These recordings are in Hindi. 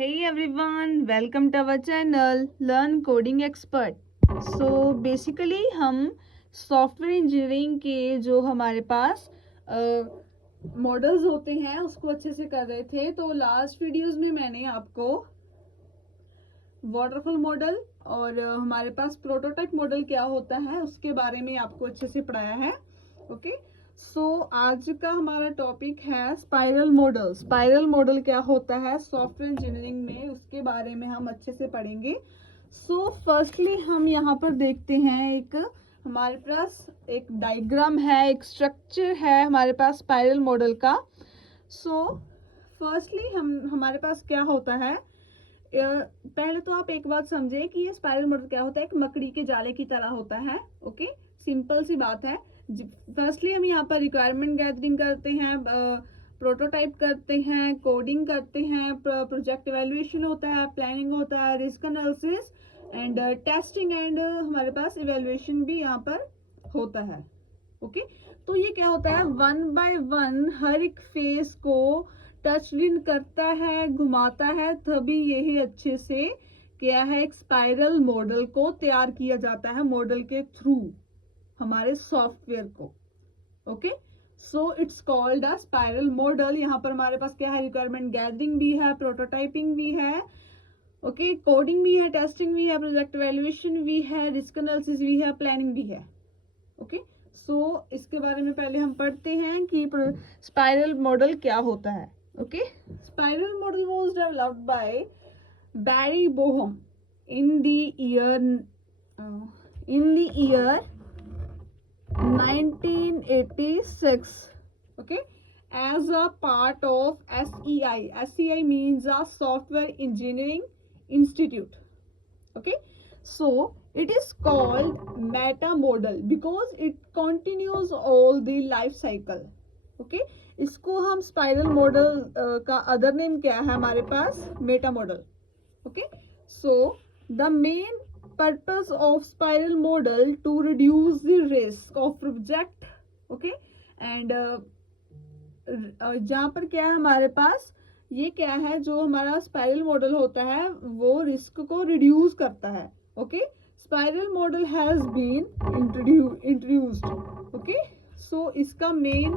Hey everyone, welcome to our channel Learn Coding Expert. So basically हम सॉफ्टवेयर इंजीनियरिंग के जो हमारे पास मॉडल्स होते हैं उसको अच्छे से कर रहे थे। तो लास्ट वीडियोस में मैंने आपको वाटरफॉल मॉडल और हमारे पास प्रोटोटाइप मॉडल क्या होता है उसके बारे में आपको अच्छे से पढ़ाया है। ओके, सो आज का हमारा टॉपिक है स्पाइरल मॉडल। स्पाइरल मॉडल क्या होता है सॉफ्टवेयर इंजीनियरिंग में, उसके बारे में हम अच्छे से पढ़ेंगे। सो फर्स्टली हम यहाँ पर देखते हैं, एक हमारे पास एक डायग्राम है, एक स्ट्रक्चर है हमारे पास स्पाइरल मॉडल का। सो फर्स्टली हमारे पास क्या होता है, पहले तो आप एक बात समझे कि ये स्पाइरल मॉडल क्या होता है, एक मकड़ी के जाले की तरह होता है। ओके, सिंपल सी बात है। फर्स्टली हम यहाँ पर रिक्वायरमेंट गैदरिंग करते हैं, प्रोटोटाइप करते हैं, कोडिंग करते हैं, प्रोजेक्ट इवेल्युएशन होता है, प्लानिंग होता है, risk analysis and testing and हमारे पास इवेल्युएशन भी यहाँ पर होता है। ओके, तो ये क्या होता है, वन बाय वन हर एक फेस को टच इन करता है, घुमाता है, तभी यही अच्छे से क्या है एक स्पाइरल मॉडल को तैयार किया जाता है मॉडल के थ्रू हमारे सॉफ्टवेयर को। Okay, so it's called a spiral model. यहाँ पर हमारे पास क्या है, रिक्वायरमेंट गैदरिंग भी है, प्रोटोटाइपिंग भी है, ओके, कोडिंग भी है, टेस्टिंग भी है, प्रोजेक्ट इवैल्यूएशन भी है, रिस्क एनालिसिस भी है, प्लानिंग भी है। ओके, सो इसके बारे में पहले हम पढ़ते हैं कि स्पाइरल मॉडल क्या होता है। Okay, spiral model was developed by Barry Boehm in the year 1986, okay, as a part of SEI. SEI means a Software Engineering Institute. Okay, so it is called meta model because it continues all the life cycle. Okay, इसको हम स्पाइरल मॉडल का अदर नेम क्या है हमारे पास, meta model. Okay, so the main purpose of spiral model to reduce the risk of project, okay, and जहाँ पर क्या है हमारे पास, ये क्या है जो हमारा स्पाइरल मॉडल होता है वो रिस्क को रिड्यूस करता है। Okay, spiral model has been introduced. Okay, so इसका मेन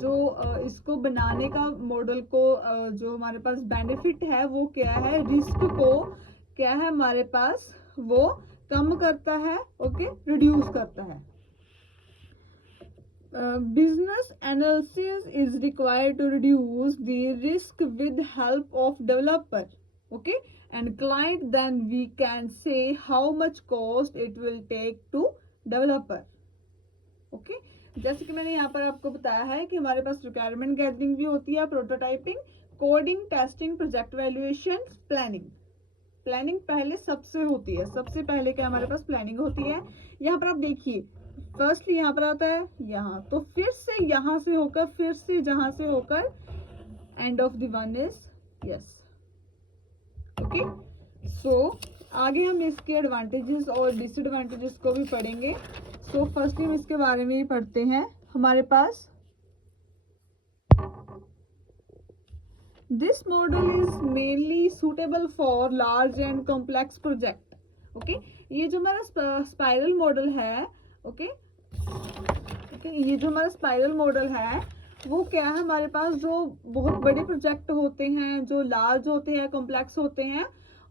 जो इसको बनाने का मॉडल को जो हमारे पास बेनिफिट है वो क्या है, रिस्क को क्या है हमारे पास वो कम करता है, ओके, रिड्यूस करता है। Business analysis is required to reduce the risk with help of developer, okay, and client, then we can say how much cost it will take to developer. Okay, जैसे कि मैंने यहाँ पर आपको बताया है कि हमारे पास रिक्वायरमेंट गैदरिंग भी होती है, prototyping, coding, testing, project valuation, planning. Planning पहले सबसे होती है, सबसे पहले क्या हमारे पास प्लानिंग होती है। यहाँ पर आप देखिए, फर्स्टली यहाँ पर आता है यहाँ, तो फिर से यहाँ से होकर, फिर से जहां से होकर end of the one is yes. Okay, so आगे हम इसके एडवांटेजेस और डिसएडवांटेजेस को भी पढ़ेंगे। सो फर्स्टली हम इसके बारे में ही पढ़ते हैं। हमारे पास this model is mainly suitable for large and complex project. Okay, ये जो हमारा स्पाइरल मॉडल है, ओके, ये जो हमारा स्पाइरल मॉडल है वो क्या है, हमारे पास जो बहुत बड़े प्रोजेक्ट होते हैं, जो लार्ज होते हैं, कॉम्प्लेक्स होते हैं,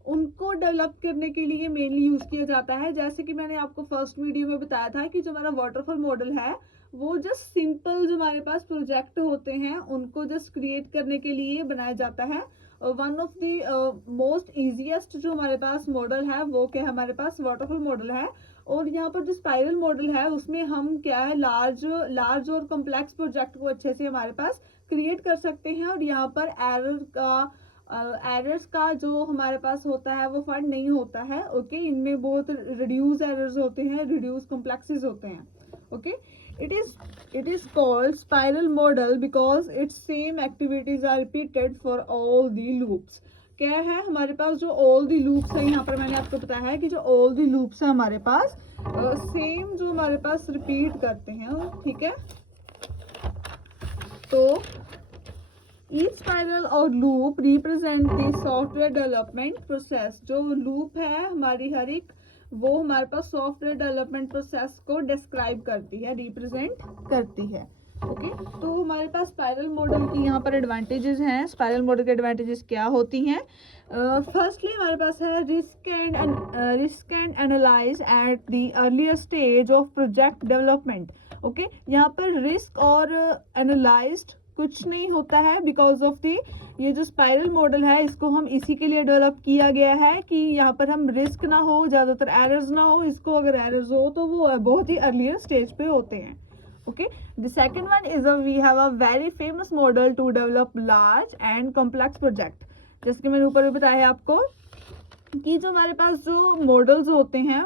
उनको डेवलप करने के लिए मेनली यूज किया जाता है। जैसे कि मैंने आपको फर्स्ट वीडियो में बताया था कि जो हमारा वाटरफॉल मॉडल है वो जस्ट सिंपल जो हमारे पास प्रोजेक्ट होते हैं उनको जस्ट क्रिएट करने के लिए बनाया जाता है। One of the most easiest जो हमारे पास मॉडल है वो क्या हमारे पास वाटरफॉल मॉडल है। और यहाँ पर जो स्पाइरल मॉडल है उसमें हम क्या है लार्ज और कॉम्प्लेक्स प्रोजेक्ट को अच्छे से हमारे पास क्रिएट कर सकते हैं, और यहाँ पर एरर्स का जो हमारे पास होता है वो फाइंड नहीं होता है। ओके, इनमें बहुत रिड्यूस एरर्स होते हैं, रिड्यूस कॉम्प्लेक्सेस होते हैं। Okay, it is called spiral model because its same activities are repeated for all the loops. क्या है हमारे पास जो all the loops है, यहाँ पर मैंने आपको बताया है कि जो all the loops है हमारे पास सेम जो हमारे पास रिपीट करते हैं, ठीक है। तो ईच स्पाइरल और loop represent the software development process. जो लूप है हमारी हर एक, वो हमारे पास सॉफ्टवेयर डेवलपमेंट प्रोसेस को डिस्क्राइब करती है, रिप्रेजेंट करती है। ओके तो हमारे पास स्पाइरल मॉडल की यहाँ पर एडवांटेजेस हैं। स्पाइरल मॉडल के एडवांटेजेस क्या होती हैं? फर्स्टली हमारे पास है risk and analyse at the earlier stage of project development. Okay यहाँ पर रिस्क और एनालाइज्ड कुछ नहीं होता है बिकॉज ऑफ दी, ये जो स्पाइरल मॉडल है इसको हम इसी के लिए डेवलप किया गया है कि यहाँ पर हम रिस्क ना हो, ज़्यादातर एरर्स ना हो। इसको अगर एरर्स हो तो वो बहुत ही अर्लियर स्टेज पे होते हैं। Okay, the second one is we have a very famous model to develop large and complex project। जैसे कि मैंने ऊपर भी बताया है आपको कि जो हमारे पास जो मॉडल्स होते हैं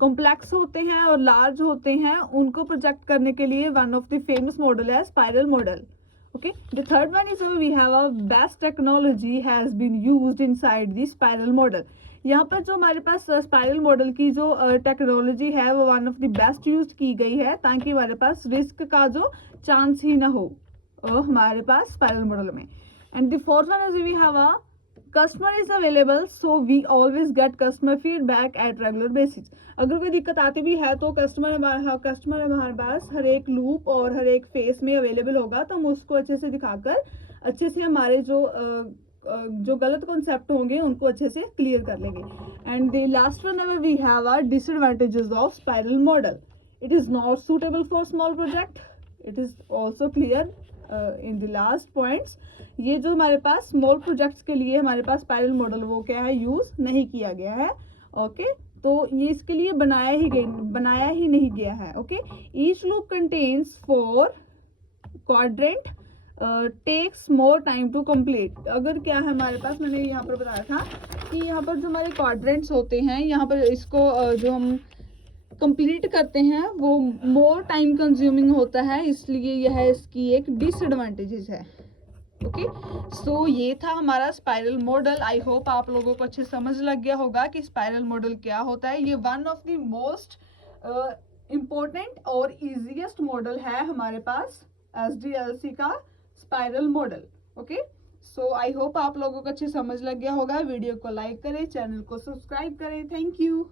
कॉम्प्लेक्स होते हैं और लार्ज होते हैं, उनको प्रोजेक्ट करने के लिए one of the famous model है spiral model. Okay, the third one is we have a best technology has been used inside the spiral model। यहाँ पर जो हमारे पास स्पाइरल मॉडल की जो टेक्नोलॉजी है वो one of the best use की गई है ताकि हमारे पास रिस्क का जो चांस ही ना हो हमारे पास स्पाइरल मॉडल में। And the fourth one is we have a customer is available so we always get customer feedback at regular basis. अगर कोई दिक्कत आती भी है तो कस्टमर हमारे पास हर एक लूप और हर एक फेस में अवेलेबल होगा, तो हम उसको अच्छे से दिखाकर अच्छे से हमारे जो गलत कॉन्सेप्ट होंगे उनको अच्छे से क्लियर कर लेंगे। And the last one we have are disadvantages of spiral model. It is not suitable for small project. It is also clear in the last points. ये जो हमारे पास स्मॉल प्रोजेक्ट्स के लिए हमारे पास स्पाइरल मॉडल वो क्या है, यूज नहीं किया गया है। ओके तो ये इसके लिए बनाया ही नहीं गया है। Okay each loop contains 4 quadrant takes more time to complete. अगर क्या है हमारे पास, मैंने यहाँ पर बताया था कि यहाँ पर जो हमारे क्वाड्रेंट्स होते हैं, यहाँ पर इसको जो हम कंप्लीट करते हैं वो मोर टाइम कंज्यूमिंग होता है, इसलिए यह इसकी एक डिसएडवांटेजेस है। ओके सो ये था हमारा स्पाइरल मॉडल। आई होप आप लोगों को अच्छे समझ लग गया होगा कि स्पाइरल मॉडल क्या होता है। ये one of the most important और इजीएस्ट मॉडल है हमारे पास SDLC का spiral model. Okay so I hope आप लोगों को अच्छे समझ लग गया होगा। वीडियो को लाइक करें, चैनल को सब्सक्राइब करें। Thank you.